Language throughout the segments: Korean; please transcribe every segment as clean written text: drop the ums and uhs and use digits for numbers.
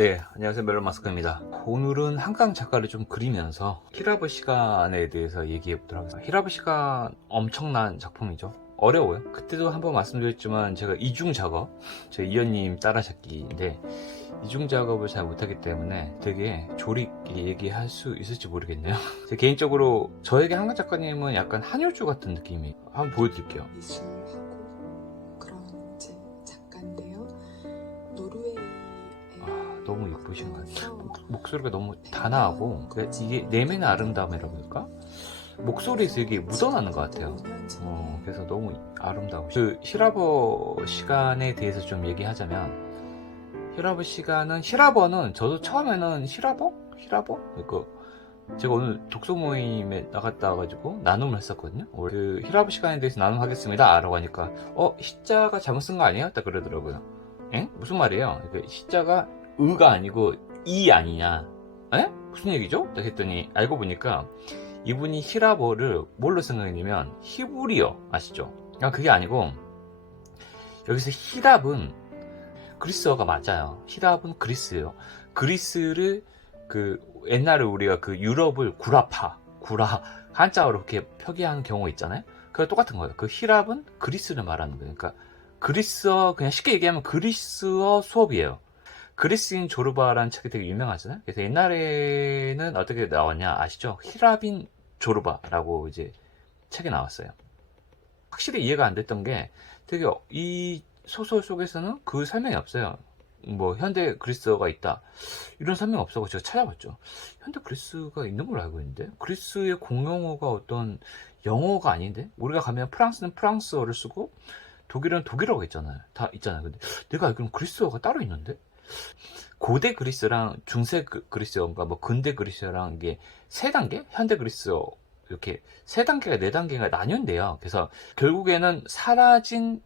네, 안녕하세요. 멜론 마스크입니다. 오늘은 한강 작가를 좀 그리면서 히라브 시간에 대해서 얘기해 보도록 하겠습니다. 히라브 시간 엄청난 작품이죠. 어려워요. 그때도 한번 말씀드렸지만 제가 이중 작업, 제 이현님 따라잡기인데 이중 작업을 잘 못하기 때문에 되게 조리 있게 얘기할 수 있을지 모르겠네요. 제 개인적으로 저에게 한강 작가님은 약간 한효주 같은 느낌이. 한번 보여드릴게요. 미술하고 그런 이제 작가인데요. 노르웨이에 너무 예쁘신 것 같아요. 목소리가 너무 단아하고 이게 내면의 아름다움이라고 할까? 목소리에서 이게 묻어나는 것 같아요. 그래서 너무 아름다워. 그 히라버 시간에 대해서 좀 얘기하자면 히라버 시간은 히라버는 저도 처음에는 히라버? 제가 오늘 독서 모임에 나갔다 와가지고 나눔을 했었거든요. 그 히라버 시간에 대해서 나눔하겠습니다 라고 하니까 시자가 잘못 쓴 거 아니에요? 딱 그러더라고요. 에? 무슨 말이에요? 시자가 의가 아니고 이 아니냐? 에? 무슨 얘기죠? 딱 했더니 알고 보니까 이분이 히라버를 뭘로 생각했냐면 히브리어 아시죠? 그게 아니고 여기서 히랍은 그리스어가 맞아요. 히랍은 그리스예요. 그리스를 옛날에 우리가 유럽을 구라 한자어로 이렇게 표기하는 경우 있잖아요. 그거 똑같은 거예요. 히랍은 그리스를 말하는 거예요. 그러니까 그리스어, 그냥 쉽게 얘기하면 그리스어 수업이에요. 그리스인 조르바라는 책이 되게 유명하잖아요. 그래서 옛날에는 어떻게 나왔냐 아시죠? 히랍인 조르바라고 이제 책이 나왔어요. 확실히 이해가 안 됐던 게 되게 이 소설 속에서는 그 설명이 없어요. 뭐 현대 그리스어가 있다 이런 설명이 없어서 제가 찾아봤죠. 현대 그리스가 있는 걸로 알고 있는데 그리스의 공용어가 어떤 영어가 아닌데 우리가 가면 프랑스는 프랑스어를 쓰고 독일은 독일어가 있잖아요. 다 있잖아요. 근데 내가 알기로는 그리스어가 따로 있는데 고대 그리스랑 중세 그리스어인가 뭐 근대 그리스어랑 이게 세 단계? 현대 그리스어 이렇게 세 단계가 네 단계가 나뉜대요. 그래서 결국에는 사라진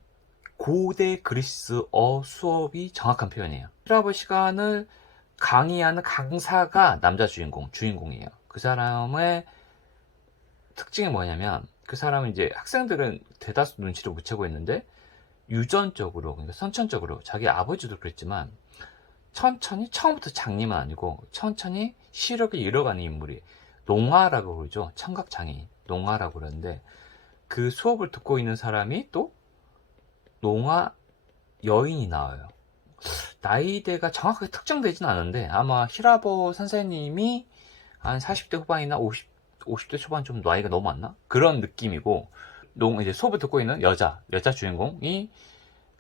고대 그리스어 수업이 정확한 표현이에요. 히라버 시간을 강의하는 강사가 남자 주인공이에요. 그 사람의 특징이 뭐냐면 그 사람은 이제 학생들은 대다수 눈치를 못 채고 있는데 유전적으로 그러니까 선천적으로 자기 아버지도 그랬지만 천천히 처음부터 장님은 아니고 천천히 시력을 잃어가는 인물이 농아라고 그러죠. 청각장애인 농아라고 그러는데 그 수업을 듣고 있는 사람이 또 농아 여인이 나와요. 나이대가 정확하게 특정되진 않은데 아마 히라버 선생님이 한 40대 후반이나 50대 초반 좀 나이가 너무 많나? 그런 느낌이고 이제 수업을 듣고 있는 여자 주인공이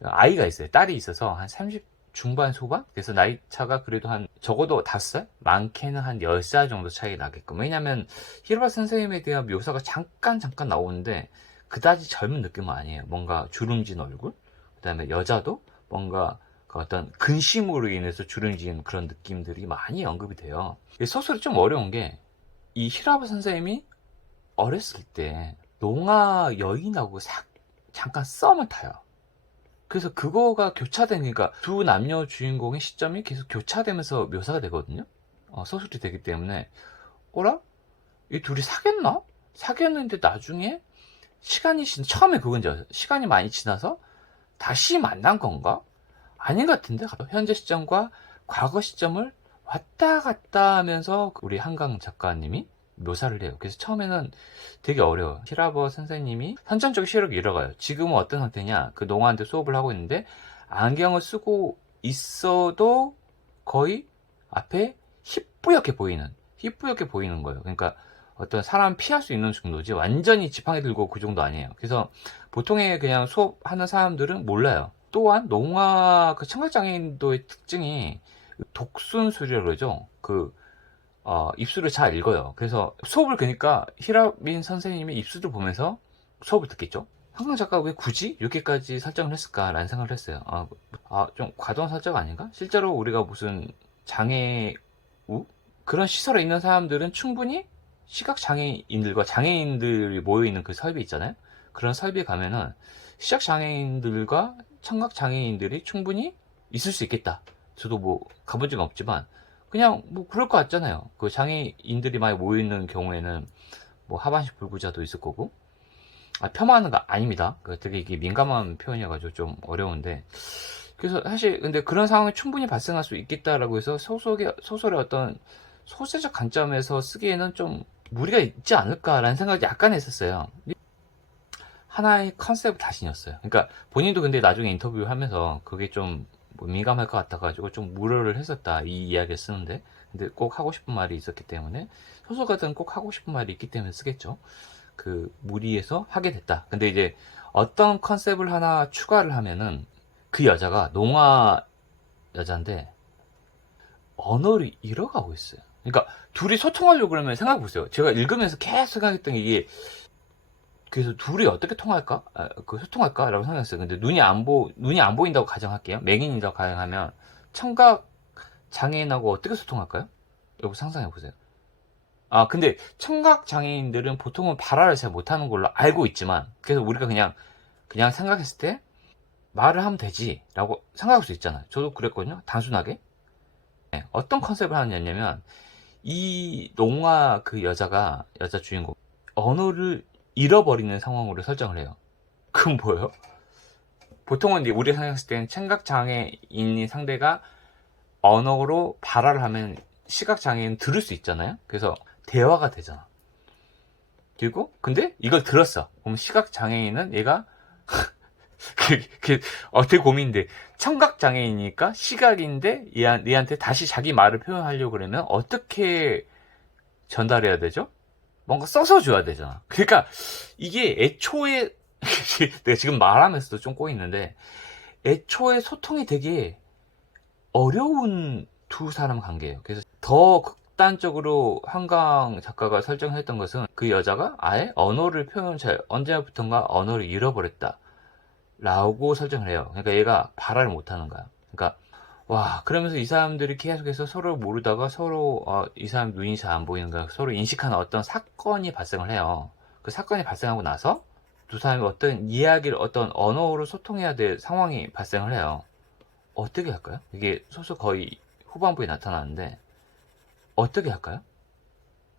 아이가 있어요. 딸이 있어서 한 30 중반 소반? 그래서 나이 차가 그래도 한 적어도 5살? 많게는 한 10살 정도 차이 나게끔. 왜냐면 히로바 선생님에 대한 묘사가 잠깐 나오는데 그다지 젊은 느낌은 아니에요. 뭔가 주름진 얼굴, 그 다음에 여자도 뭔가 어떤 근심으로 인해서 주름진 그런 느낌들이 많이 언급이 돼요. 소설이 좀 어려운 게 이 히라바 선생님이 어렸을 때 농아 여인하고 잠깐 썸을 타요. 그래서 그거가 교차되니까 두 남녀 주인공의 시점이 계속 교차되면서 묘사가 되거든요. 소설이 되기 때문에 어라? 이 둘이 사귀었나? 사귀었는데 나중에 처음에 그건지 시간이 많이 지나서 다시 만난 건가? 아닌 것 같은데 현재 시점과 과거 시점을 왔다 갔다 하면서 우리 한강 작가님이 묘사를 해요. 그래서 처음에는 되게 어려워요. 히라버 선생님이 선천적 시력을 잃어가요. 지금은 어떤 상태냐? 그 농아한테 수업을 하고 있는데 안경을 쓰고 있어도 거의 앞에 희뿌옇게 보이는 거예요. 그러니까 어떤 사람 피할 수 있는 정도지 완전히 지팡이 들고 그 정도 아니에요. 그래서 보통의 그냥 수업하는 사람들은 몰라요. 또한 농아 그 청각장애인도의 특징이 독순술이라고 그러죠. 입술을 잘 읽어요. 그래서 수업을 그러니까 히라빈 선생님의 입술을 보면서 수업을 듣겠죠. 한강 작가가 왜 굳이 이렇게까지 설정을 했을까라는 생각을 했어요. 좀 과도한 설정 아닌가? 실제로 우리가 무슨 장애우 그런 시설에 있는 사람들은 충분히 시각장애인들과 장애인들이 모여있는 그 설비 있잖아요. 그런 설비에 가면은 시각장애인들과 청각장애인들이 충분히 있을 수 있겠다. 저도 뭐 가본 적은 없지만 그냥 뭐 그럴 것 같잖아요. 그 장애인들이 많이 모여있는 경우에는 뭐 하반신 불구자도 있을 거고. 폄하하는 거 아닙니다. 되게 이게 민감한 표현이어가지고 좀 어려운데 그래서 사실 근데 그런 상황이 충분히 발생할 수 있겠다라고 해서 소설의 어떤 소재적 관점에서 쓰기에는 좀 무리가 있지 않을까라는 생각이 약간 했었어요. 하나의 컨셉 다신이었어요. 그러니까 본인도 근데 나중에 인터뷰하면서 그게 좀뭐 민감할 것 같아가지고 좀 무료를 했었다 이 이야기를 쓰는데, 근데 꼭 하고 싶은 말이 있었기 때문에, 소설가들은 꼭 하고 싶은 말이 있기 때문에 쓰겠죠. 그 무리해서 하게 됐다. 근데 이제 어떤 컨셉을 하나 추가를 하면은 그 여자가 농아 여잔데 언어를 잃어가고 있어요. 그러니까 둘이 소통하려고 그러면 생각해보세요. 제가 읽으면서 계속 생각했던 게 이게, 그래서 둘이 어떻게 통할까? 그 소통할까? 라고 생각했어요. 근데 눈이 안 보인다고 가정할게요. 맹인이라고 가정하면 청각 장애인하고 어떻게 소통할까요? 여러분 상상해보세요. 근데 청각 장애인들은 보통은 발화를 잘 못하는 걸로 알고 있지만, 그래서 우리가 그냥 생각했을 때 말을 하면 되지 라고 생각할 수 있잖아요. 저도 그랬거든요. 단순하게. 네, 어떤 컨셉을 하느냐면, 이 농아 그 여자 주인공 언어를 잃어버리는 상황으로 설정을 해요. 그건 뭐예요? 보통은 이제 우리가 생각했을 때는 청각장애인이 상대가 언어로 발화를 하면 시각장애인 들을 수 있잖아요. 그래서 대화가 되잖아. 그리고 근데 이걸 들었어. 그럼 시각장애인은 얘가 되게 고민인데, 청각장애인이니까 시각인데 얘한테 다시 자기 말을 표현하려고 그러면 어떻게 전달해야 되죠? 뭔가 써서 줘야 되잖아. 그러니까 이게 애초에 내가 지금 말하면서도 좀 꼬이는데, 애초에 소통이 되게 어려운 두 사람 관계예요. 그래서 더 극단적으로 한강 작가가 설정했던 것은 그 여자가 아예 언어를 언제부턴가 언어를 잃어버렸다 라고 설정을 해요. 그러니까 얘가 발화를 못하는 거야. 그러니까 와, 그러면서 이 사람들이 계속해서 서로 모르다가 서로 이 사람 눈이 잘 안 보이는 거야. 서로 인식하는 어떤 사건이 발생을 해요. 그 사건이 발생하고 나서 두 사람이 어떤 이야기를 어떤 언어로 소통해야 될 상황이 발생을 해요. 어떻게 할까요? 이게 소설 거의 후반부에 나타나는데 어떻게 할까요?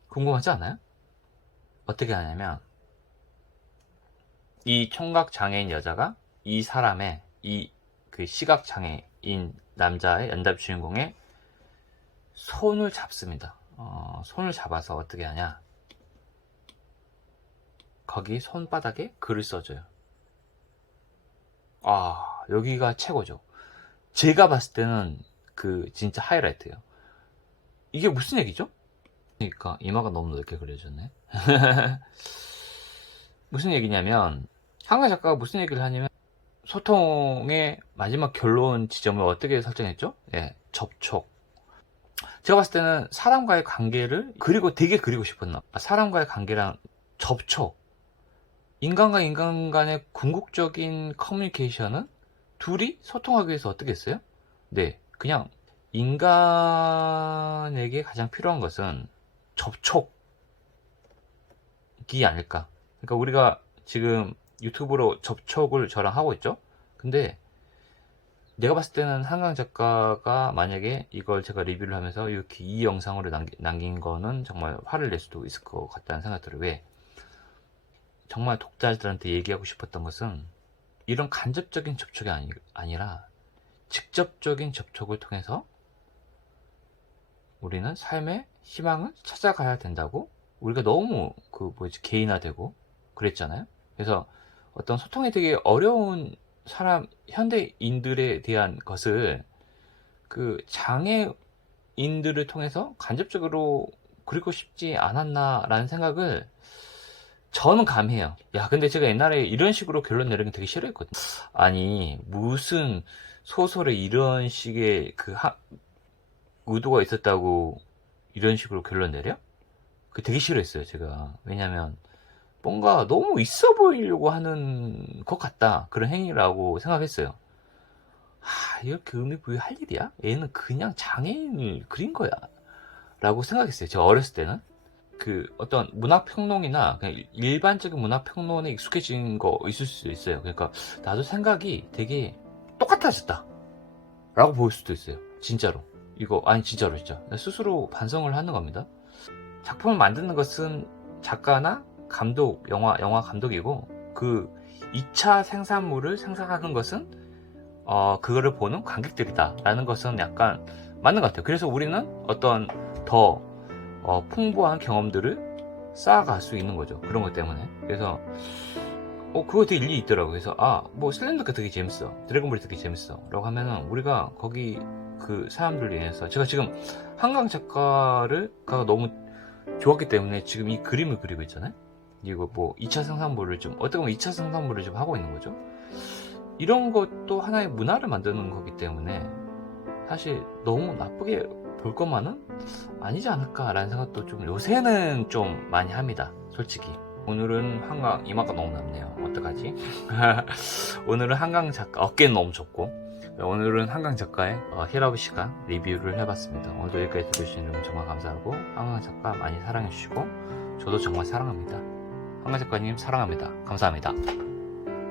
궁금하지 않아요? 어떻게 하냐면, 이 청각 장애인 여자가 이 사람의 이 그 시각 장애인 남자의 연답 주인공의 손을 잡습니다. 손을 잡아서 어떻게 하냐? 거기 손바닥에 글을 써줘요. 여기가 최고죠. 제가 봤을 때는 그 진짜 하이라이트예요. 이게 무슨 얘기죠? 그러니까 이마가 너무 넓게 그려졌네. 무슨 얘기냐면, 한강 작가가 무슨 얘기를 하냐면, 소통의 마지막 결론 지점을 어떻게 설정했죠? 예, 접촉. 제가 봤을 때는 사람과의 관계를 되게 그리고 싶었나. 사람과의 관계랑 접촉. 인간과 인간 간의 궁극적인 커뮤니케이션은 둘이 소통하기 위해서 어떻게 했어요? 네, 그냥 인간에게 가장 필요한 것은 접촉이 아닐까. 그러니까 우리가 지금 유튜브로 접촉을 저랑 하고 있죠. 근데 내가 봤을 때는 한강 작가가 만약에 이걸 제가 리뷰를 하면서 이렇게 이 영상으로 남긴 거는 정말 화를 낼 수도 있을 것 같다는 생각이 들어요. 왜? 정말 독자들한테 얘기하고 싶었던 것은 이런 간접적인 접촉이 아니라 직접적인 접촉을 통해서 우리는 삶의 희망을 찾아가야 된다고, 우리가 너무 개인화되고 그랬잖아요. 그래서 어떤 소통이 되게 어려운 현대인들에 대한 것을 그 장애인들을 통해서 간접적으로 그리고 싶지 않았나라는 생각을 저는 감해요. 근데 제가 옛날에 이런 식으로 결론 내리는 게 되게 싫어했거든요. 아니, 무슨 소설에 이런 식의 의도가 있었다고 이런 식으로 결론 내려? 그게 되게 싫어했어요, 제가. 왜냐면 뭔가 너무 있어 보이려고 하는 것 같다, 그런 행위라고 생각했어요. 이렇게 의미 부여할 일이야? 얘는 그냥 장애인을 그린 거야 라고 생각했어요, 제가 어렸을 때는. 그 어떤 문학평론이나 그냥 일반적인 문학평론에 익숙해진 거 있을 수 있어요. 그러니까 나도 생각이 되게 똑같아졌다 라고 보일 수도 있어요. 진짜로. 진짜로 진짜 스스로 반성을 하는 겁니다. 작품을 만드는 것은 작가나 영화 감독이고, 그 2차 생산물을 생산하는 것은 그거를 보는 관객들이다라는 것은 약간 맞는 것 같아요. 그래서 우리는 어떤 더 풍부한 경험들을 쌓아갈 수 있는 거죠. 그런 것 때문에. 그래서 그거 되게 일리 있더라고요. 그래서 뭐 슬램덩크 되게 재밌어, 드래곤볼이 되게 재밌어 라고 하면은 우리가 거기 그 사람들로 인해서 제가 지금 한강 작가가 너무 좋았기 때문에 지금 이 그림을 그리고 있잖아요. 이거 뭐 2차 생산물을 좀 어떻게 보면 2차 생산물을 좀 하고 있는 거죠. 이런 것도 하나의 문화를 만드는 거기 때문에 사실 너무 나쁘게 볼 것만은 아니지 않을까라는 생각도 좀 요새는 좀 많이 합니다. 솔직히. 오늘은 한강 이마가 너무 넓네요. 어떡하지? 오늘은 한강 작가 어깨는 너무 좁고 오늘은 한강 작가의 힐업 시간 리뷰를 해봤습니다. 오늘도 여기까지 들으신 여러분 정말 감사하고 한강 작가 많이 사랑해주시고 저도 정말 사랑합니다. 한강 작가님 사랑합니다. 감사합니다.